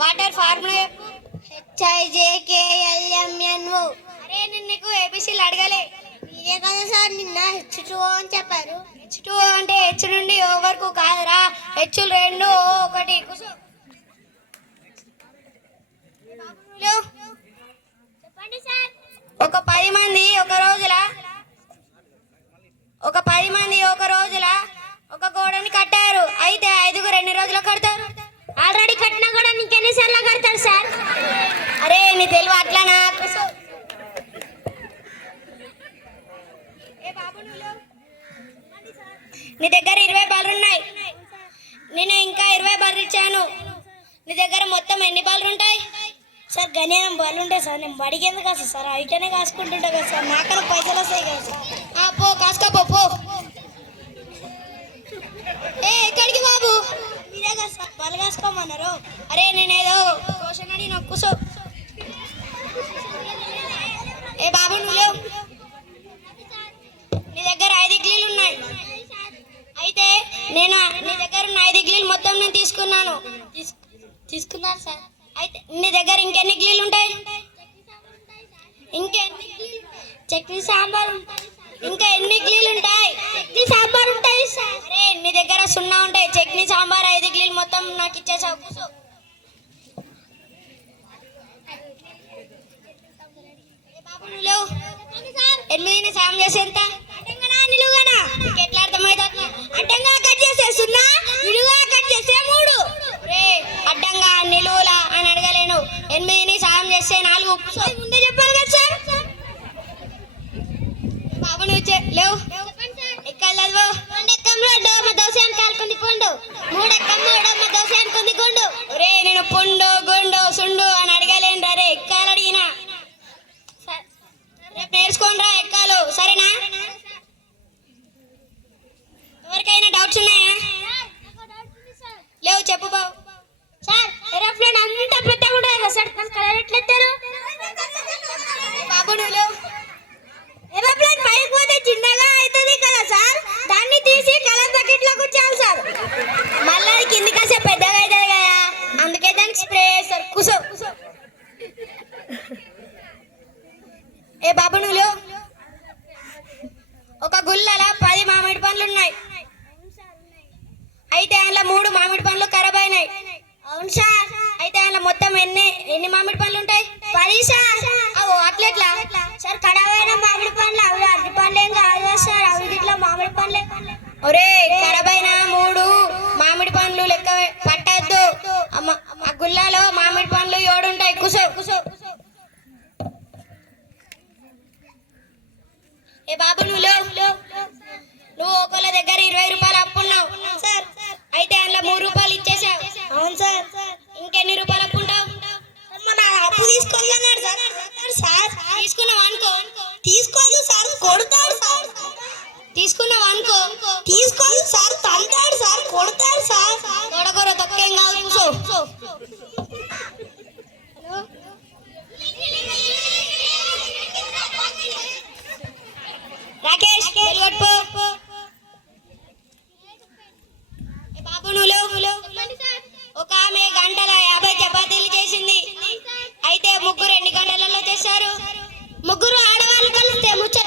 Water formula HIJKLMNO. అరే నేను నీకు ఏబిసిలు అడగలే. మీరే కదా సార్ నిన్న H2O అని చెప్పారు. H2O అంటే హెచ్ నుండి ఓ వరకు కాదురా, హెచ్చులు రెండు ఓ ఒకటి. కూసో. చెప్పండి సార్. ఒక 10 మంది ఒక రోజుల ఒక గోడని కట్టారు. అయితే 5గురు ఎన్ని రోజులు కడతారు? ఆల్రెడీ కట్టినా కూడా ఇంకెన్నిసార్లు కడతారు సార్? అరే నీ తెలివి అట్లానా? కూసో. ఏ బాబు నువ్వు నీ దగ్గర 20 బాల్ ఉన్నాయి. నేను ఇంకా 20 బాల్ ఇచ్చాను. నీ దగ్గర మొత్తం ఎన్ని బాల్ ఉంటాయి? సార్ గణేనం బాల్ ఉంటాయి సార్. నేను బడికి ఎందుకు వస్తాను సార్? అయితేనే కాసుకుంటుంటా కదా సార్. నాకన్నా పైసలు వస్తాయి కదా సార్. పో కాసుకోపో పో. ఏ ఎక్కడికి బాబు? మీరే కదా సార్ బాల్ కాసుకోమన్నారు. అరే నేనేదో క్వశ్చన్ అడిగిన. కూసో. ఏ బాబు నువ్వు లేవు. నీ దగ్గర 5 ఇడ్లీలు ఉన్నాయి. అయితే నేను నీ దగ్గర ఉన్న 5 ఇడ్లీలు మొత్తం నేను తీసుకున్నాను. తీసుకున్నారు సార్. అయితే నీ దగ్గర ఇంకెన్ని ఇడ్లీలు ఉంటాయి? ఇంకెన్ని? చట్నీ సాంబార్ ఉంటాయి. ఇంకా ఎన్ని ఇడ్లీలు ఉంటాయి? చట్నీ సాంబార్ ఉంటాయి సార్. అరే నీ దగ్గర 0 ఉంటాయి. చట్నీ సాంబార్ 5 ఇడ్లీలు మొత్తం నాకు ఇచ్చేసావు. కూసో. బాబు నువ్వు లేవు. 8ని సాయం చేసి ఎంత? అడ్డంగా నిలువుగానా? నీకు ఎట్లా అర్థమవుతుంది? అడ్డంగా కట్ చేస్తే 0, నిలువుగా కట్ చేస్తే 3. రే అడ్డంగా నిలువులా అని అడగలేను. 8ని సాయం చేస్తే 4. కూసో. ముందే చెప్పాలి కదా సార్. బాబు నువ్వు లేవు. ఎక్కడ చదువు? 2 ఎక్కం 2 మా దోశ కాలుకుంది పండు. 3 ఎక్కం 3 మా దోశ అనుకుంది గుండు. రే నేను పుండు గుండు సుండు అని అడగలేను. రే ఎక్కాలు అడిగినా. రేపు నేర్చుకోనరా ఎక్కాలు, సరేనా? ఎవరికైనా డౌట్స్ ఉన్నాయా? లేవు చెప్పు బాబు. సార్ ఏరోప్లేన్ అంతా పెద్దగా ఉంటుంది కదా సార్. దాని కలర్ ఎట్లా ఎత్తారు? బాబు నువ్వు లేవు. ఏరోప్లేన్ పైకి పోతే చిన్నగా అవుతుంది కదా సార్. దాన్ని తీసి కలర్ బకెట్ లో కూర్చోాలి సార్. మళ్ళీ అది కిందికి వస్తే పెద్దగా అవుతుంది కదా, అందుకే దానికి స్ప్రే చేస్తారు. కూసో. ఏ బాబు నువ్వు లేవు. ఒక గుళ్ళలో 10 మామిడి పండ్లు ఉన్నాయి. అయితే అందులో 3 మామిడి పండ్లు ఖరాబ్ అయినాయి. అవును సార్. అయితే అందులో మొత్తం ఎన్ని మామిడి పండ్లు ఉంటాయి? 10 సార్. అవో అట్లెట్లా? సార్ కడవైన మామిడి పండ్లు అవి అరటి పండ్లు ఏం కాదు కదా సార్. అవి ఇట్లా మామిడి పండ్లే. ఒరే ఖరాబైన 3 మామిడి పండ్లు లెక్క పట్టద్దు. ఆ గుళ్ళలో మామిడి పండ్లు 7 ఉంటాయి. కూసో. ఏ బాబు నువ్వు నువ్వు ఒకళ్ళ దగ్గర 20 రూపాయలు అప్పున్నావు సార్. అయితే అందులో 3 రూపాయలు ఇచ్చేసావు. అవును సార్. ఇంకెన్ని రూపాయలు అప్పు ఉంటావు? మన అప్పు తీసుకోమన్నాడు సార్. సార్ తీసుకున్నావు అనుకో. తీసుకోదు సార్, కొడతాడు సార్. తీసుకున్నావు అనుకో. తీసుకోదు సార్, తంతాడు సార్, కొడతాడు సార్. తోడగొర తొక్కేం కాదు. కూసో. రాకేష్ వెళ్ళిపో. ఏ బాబు నువ్వు లేవు. ఒక ఆమె గంటల 50 చపాతీలు చేసింది. అయితే ముగ్గురు ఎన్ని గంటలలో చేశారు? ముగ్గురు ఆడవాళ్ళు కలిస్తే ముచ్చట